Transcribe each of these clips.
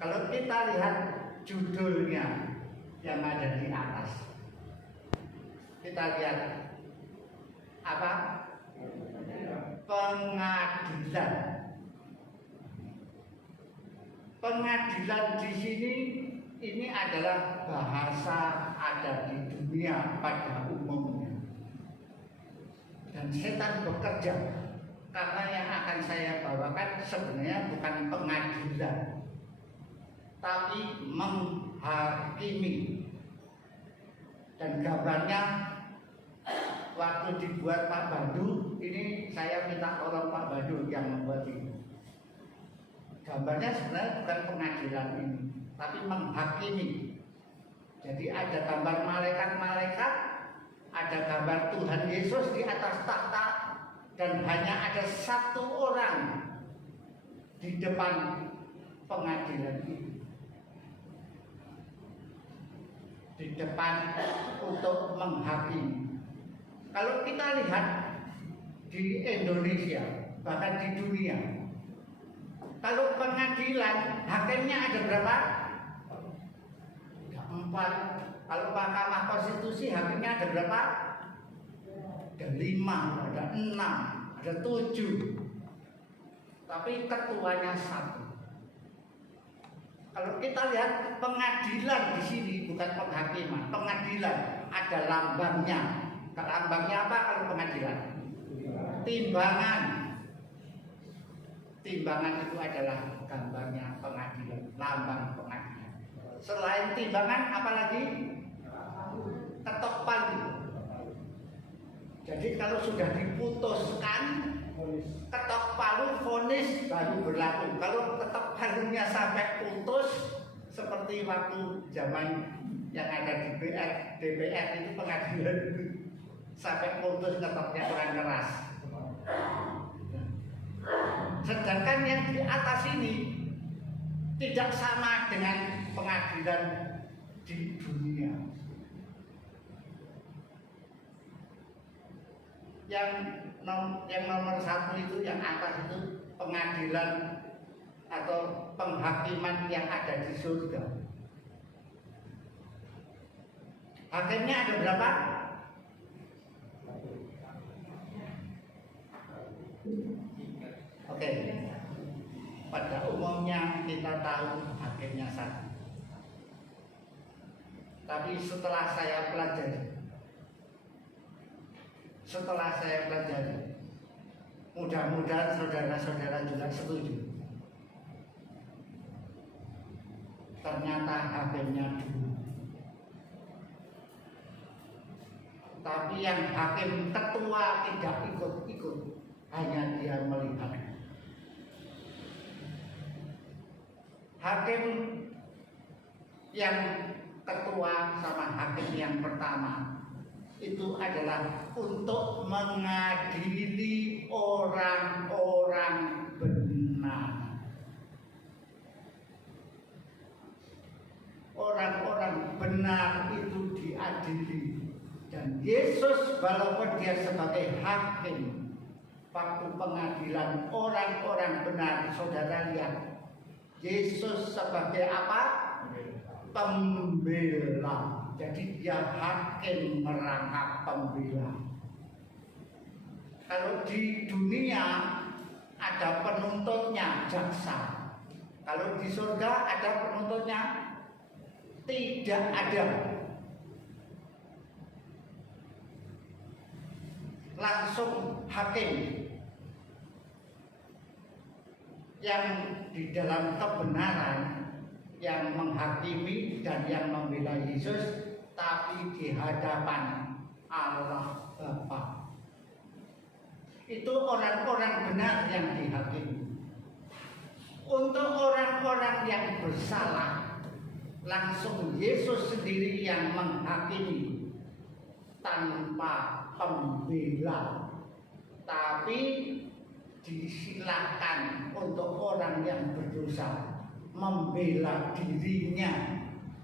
Kalau kita lihat judulnya yang ada di atas, kita lihat apa? Pengadilan. Pengadilan di sini ini adalah bahasa ada di dunia pada umumnya. Dan setan bekerja karena yang akan saya bawakan sebenarnya bukan pengadilan, tapi menghakimi. Dan gambarnya waktu dibuat Pak Bandu, ini saya minta tolong Pak Bandu yang membuat ini. Gambarnya sebenarnya bukan pengadilan ini, tapi menghakimi. Jadi ada gambar malaikat-malaikat, ada gambar Tuhan Yesus di atas tahta, dan hanya ada satu orang di depan pengadilan ini. Di depan untuk menghakimi. Kalau kita lihat di Indonesia, bahkan di dunia, kalau pengadilan hakimnya ada berapa? Ada 4. Kalau Mahkamah Konstitusi hakimnya ada berapa? Ada 5, ada 6, ada 7. Tapi ketuanya 1. Kalau kita lihat pengadilan di sini bukan penghakiman, pengadilan ada lambangnya. Lambangnya apa kalau pengadilan? Timbangan. Timbangan itu adalah gambarnya pengadilan, lambang pengadilan. Selain timbangan, apa lagi? Ketok palu. Jadi kalau sudah diputuskan, ketok palu vonis baru berlaku. Kalau ketok palunya sampai putus, seperti waktu zaman yang ada di DPR itu pengadilan itu sampai putus ketoknya kurang keras. Sedangkan yang di atas ini tidak sama dengan pengadilan di dunia. Yang nomor 1 itu, yang atas itu pengadilan atau penghakiman yang ada di surga. Hakimnya ada berapa? Oke. Pada umumnya kita tahu hakimnya 1. Tapi setelah saya pelajari, mudah-mudahan saudara-saudara juga setuju. Ternyata hakimnya 2. Tapi yang hakim ketua tidak ikut-ikut, hanya dia melihat. Hakim yang ketua sama hakim yang pertama itu adalah untuk mengadili orang-orang benar. Orang-orang benar itu diadili. Dan Yesus walaupun dia sebagai hakim, waktu pengadilan orang-orang benar, saudara lihat, Yesus sebagai apa? Pembela. Jadi dia hakim merangkap pembela. Kalau di dunia ada penuntutnya, jaksa. Kalau di surga ada penuntutnya? Tidak ada. Langsung hakim yang di dalam kebenaran, yang menghakimi dan yang membela Yesus, tapi di hadapan Allah Bapa. Itu orang-orang benar yang dihakimi. Untuk orang-orang yang bersalah, langsung Yesus sendiri yang menghakimi tanpa pembela. Tapi disilakan untuk orang yang berdosa membela dirinya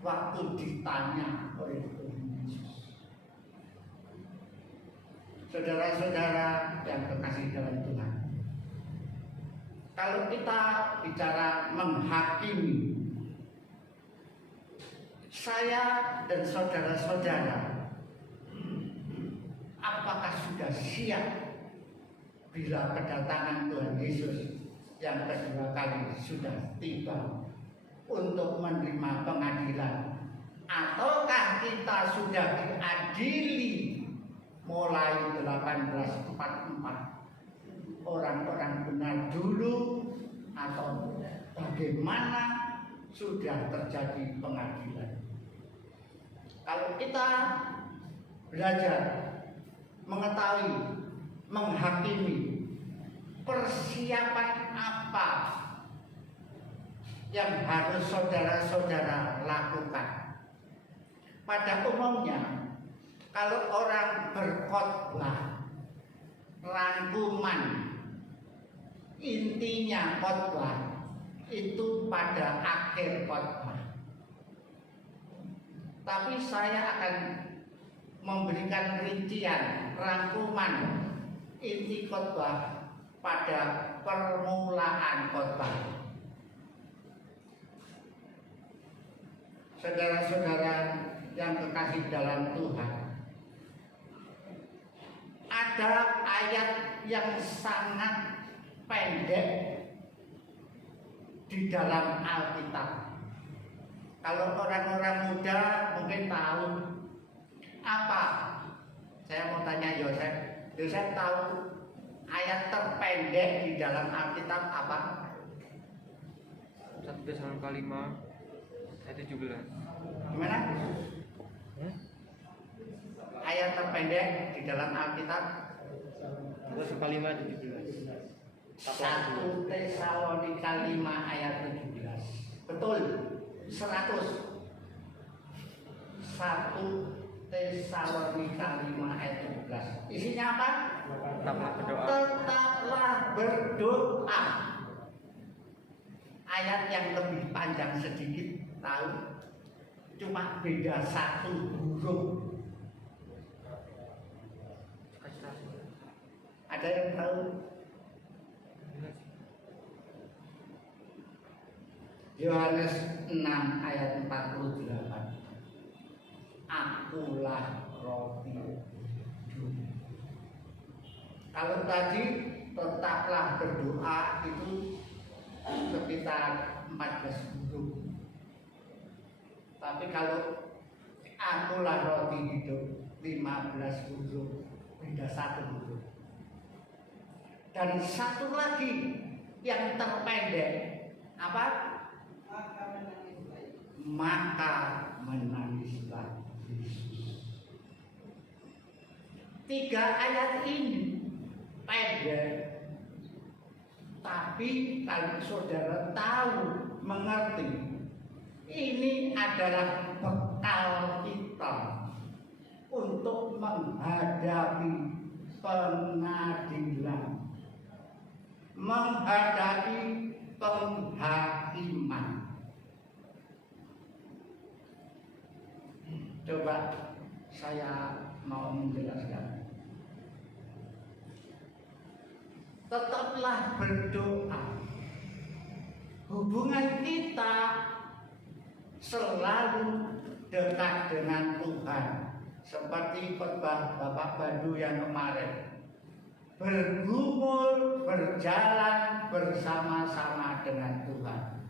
waktu ditanya oleh Tuhan Yesus. Saudara-saudara yang terkasih dalam Tuhan, kalau kita bicara menghakimi, Saya dan saudara-saudara, apakah sudah siap bila kedatangan Tuhan Yesus yang kedua kali sudah tiba untuk menerima pengadilan? Ataukah kita sudah diadili mulai 1844? Orang-orang benar dulu atau bagaimana sudah terjadi pengadilan? Kalau kita belajar mengetahui, menghakimi persiapan apa yang harus saudara-saudara lakukan. Pada umumnya, kalau orang berkhotbah, rangkuman intinya khotbah itu pada akhir khotbah. Tapi saya akan memberikan rincian rangkuman inti khotbah pada permulaan khotbah. Saudara-saudara yang kekasih dalam Tuhan, ada ayat yang sangat pendek di dalam Alkitab. Kalau orang-orang muda mungkin tahu apa. Saya mau tanya Yosef. Yosef tahu ayat terpendek di dalam Alkitab apa? 1 Tesalonika 5 ayat 17. Gimana? Ayat terpendek di dalam Alkitab 1 Tesalonika 5 ayat 17. 1 Tesalonika 5 ayat 17. Betul. 100. 1 Tesalonika 5 ayat 17. Isinya apa? Tetaplah berdoa. Tetaplah berdoa. Ayat yang lebih panjang sedikit, tahu? Cuma beda satu huruf. Ada yang tahu? Yohanes 6 ayat 48. Akulah roti hidup. Kalau tadi tetaplah berdoa itu sekitar 14 huruf. Tapi kalau akulah roti hidup 15 huruf, beda satu huruf. Dan satu lagi yang terpendek apa? Maka menangislah Yesus. 3 ayat ini pendek, tapi kalau saudara tahu, mengerti, ini adalah bekal kita untuk menghadapi pengadilan, menghadapi penghakiman. Coba saya mau menjelaskan. Tetaplah berdoa. Hubungan kita selalu dekat dengan Tuhan. Seperti khotbah Bapak Bandu yang kemarin. Bergumul, berjalan bersama-sama dengan Tuhan.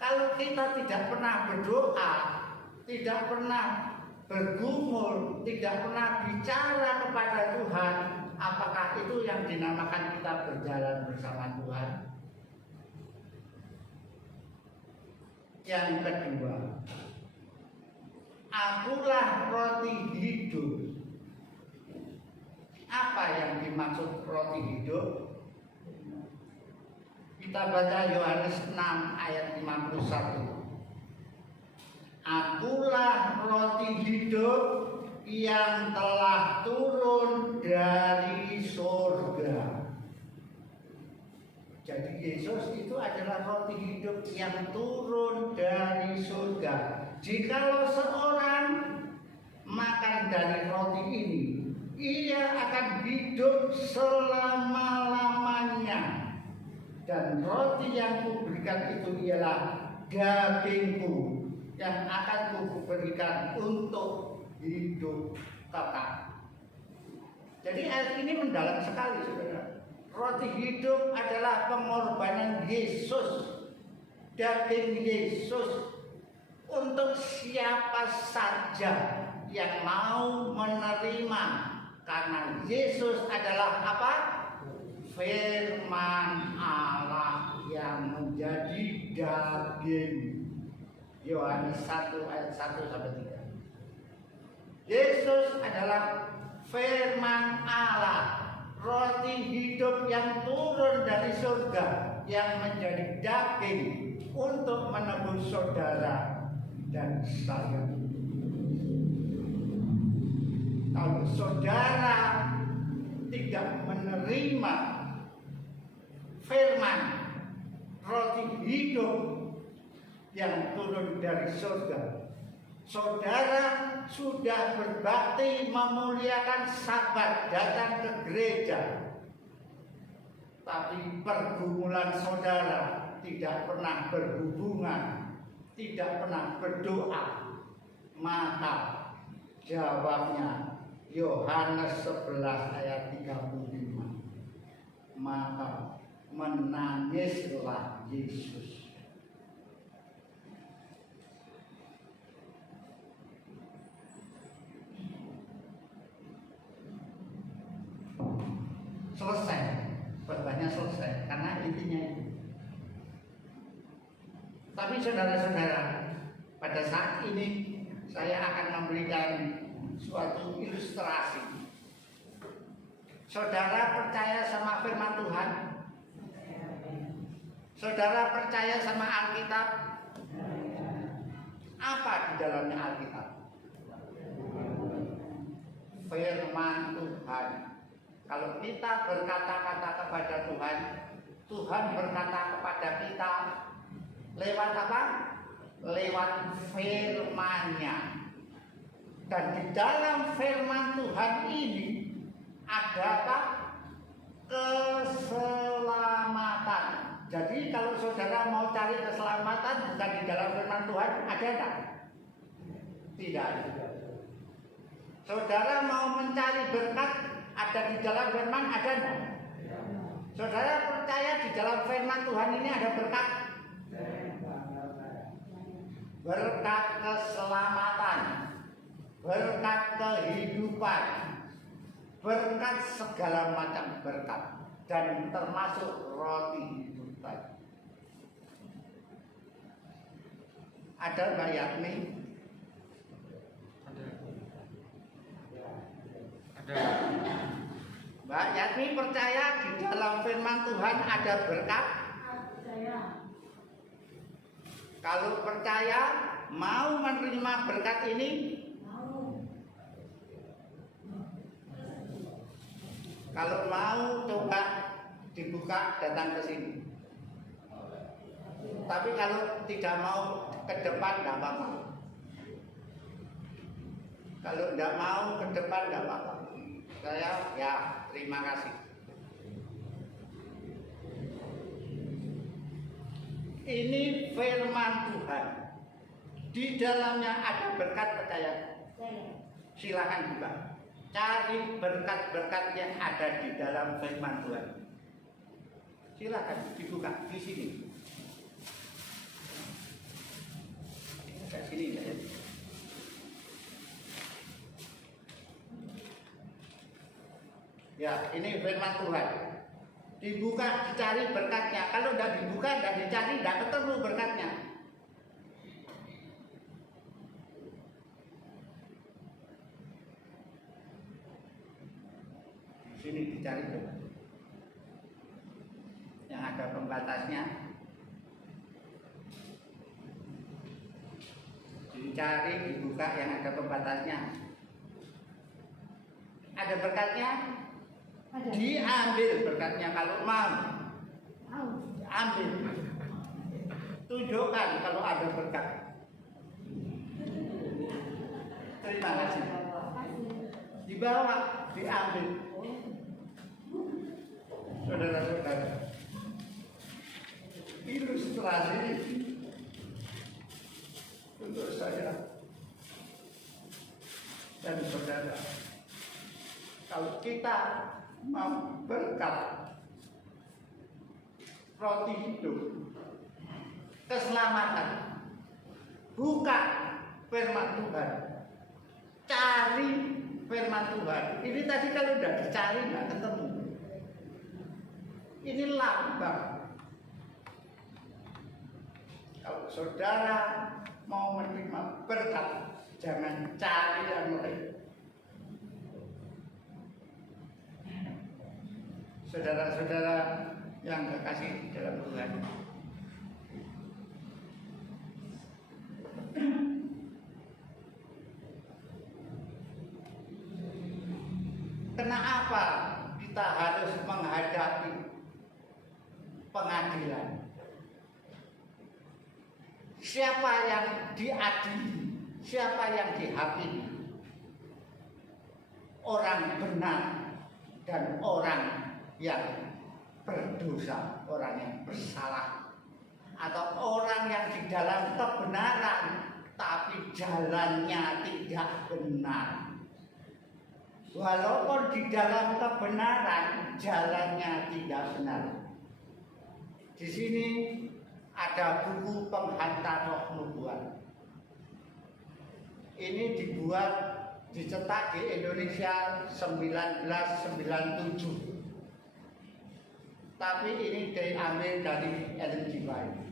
Kalau kita tidak pernah berdoa, tidak pernah bergumul, tidak pernah bicara kepada Tuhan, apakah itu yang dinamakan kita berjalan bersama Tuhan? Yang kedua, akulah roti hidup. Apa yang dimaksud roti hidup? Kita baca Yohanes 6 ayat 51. Akulah roti hidup yang telah turun dari surga. Jadi Yesus itu adalah roti hidup yang turun dari surga. Jikalau seorang makan dari roti ini, ia akan hidup selama-lamanya. Dan roti yang kuberikan itu ialah dagingku yang akan Ku berikan untuk hidup kekal. Jadi ayat ini mendalam sekali, saudara. Roti hidup adalah pengorbanan Yesus, daging Yesus untuk siapa saja yang mau menerima, karena Yesus adalah apa? Firman Allah yang menjadi daging. Yohanes 1 ayat 1 sampai 3. Yesus adalah firman Allah, roti hidup yang turun dari surga, yang menjadi daging untuk menebus saudara dan saya. Kalau saudara tidak menerima firman roti hidup yang turun dari surga, saudara sudah berbakti memuliakan Sabat, datang ke gereja, tapi pergumulan saudara tidak pernah berhubungan, tidak pernah berdoa, maka jawabnya Yohanes 11 ayat 35. Maka menangislah Yesus. Selesai, khotbahnya selesai karena intinya itu. Tapi saudara-saudara, pada saat ini saya akan memberikan suatu ilustrasi. Saudara percaya sama firman Tuhan? Saudara percaya sama Alkitab? Apa di dalamnya Alkitab? Firman Tuhan. Kalau kita berkata-kata kepada Tuhan, Tuhan berkata kepada kita lewat apa? Lewat firman-Nya. Dan di dalam firman Tuhan ini ada apa? Keselamatan. Jadi kalau saudara mau cari keselamatan bukan di dalam firman Tuhan, ada enggak? Tidak ada. Saudara mau mencari berkat, ada di dalam firman, ada enggak? Saudara percaya di dalam firman Tuhan ini ada berkat? Berkat keselamatan, berkat kehidupan, berkat segala macam berkat, dan termasuk roti hidup tadi. Ada Mbak Yatmi? Ada. Mbak Yatmi percaya di dalam firman Tuhan ada berkat? Percaya. Kalau percaya, mau menerima berkat ini? Mau. Kalau mau, coba dibuka, datang ke sini. Tapi kalau tidak mau ke depan, tidak apa-apa. Kalau tidak mau ke depan, tidak apa-apa. Saya ya terima kasih. Ini firman Tuhan. Di dalamnya ada berkat, percaya. Silakan buka. Cari berkat-berkat yang ada di dalam firman Tuhan. Silakan dibuka di sini. Di sini ya. Ya, ini firman Tuhan. Dibuka, dicari berkatnya. Kalau tidak dibuka, tidak dicari, tidak ketemu berkatnya. Di sini dicari coba. Yang ada pembatasnya. Dicari, dibuka yang ada pembatasnya. Ada berkatnya? Ada. Diambil berkatnya kalau mau. Mau. Ambil. Tunjukkan kalau ada berkat. Terima kasih. Dibawa, diambil. Saudara-saudara, ilustrasi untuk dan saudara, kalau kita mau berkat roti hidup, keselamatan, buka firman Tuhan, cari firman Tuhan. Ini tadi kalau udah dicari nggak ketemu. Ini lambang. Kalau saudara mau menerima berkat, jangan cari yang lain. Saudara-saudara yang kekasih dalam Tuhan, kenapa kita harus menghadapi pengadilan? Siapa yang diadili? Siapa yang dihakimi? Orang benar dan orang yang berdosa, orang yang bersalah, atau orang yang di dalam kebenaran tapi jalannya tidak benar. Walaupun di dalam kebenaran jalannya tidak benar. Di sini ada buku Penghantar Roh Nubuat. Ini dicetak di Indonesia 1997. Tapi ini diambil dari Ellen G. White.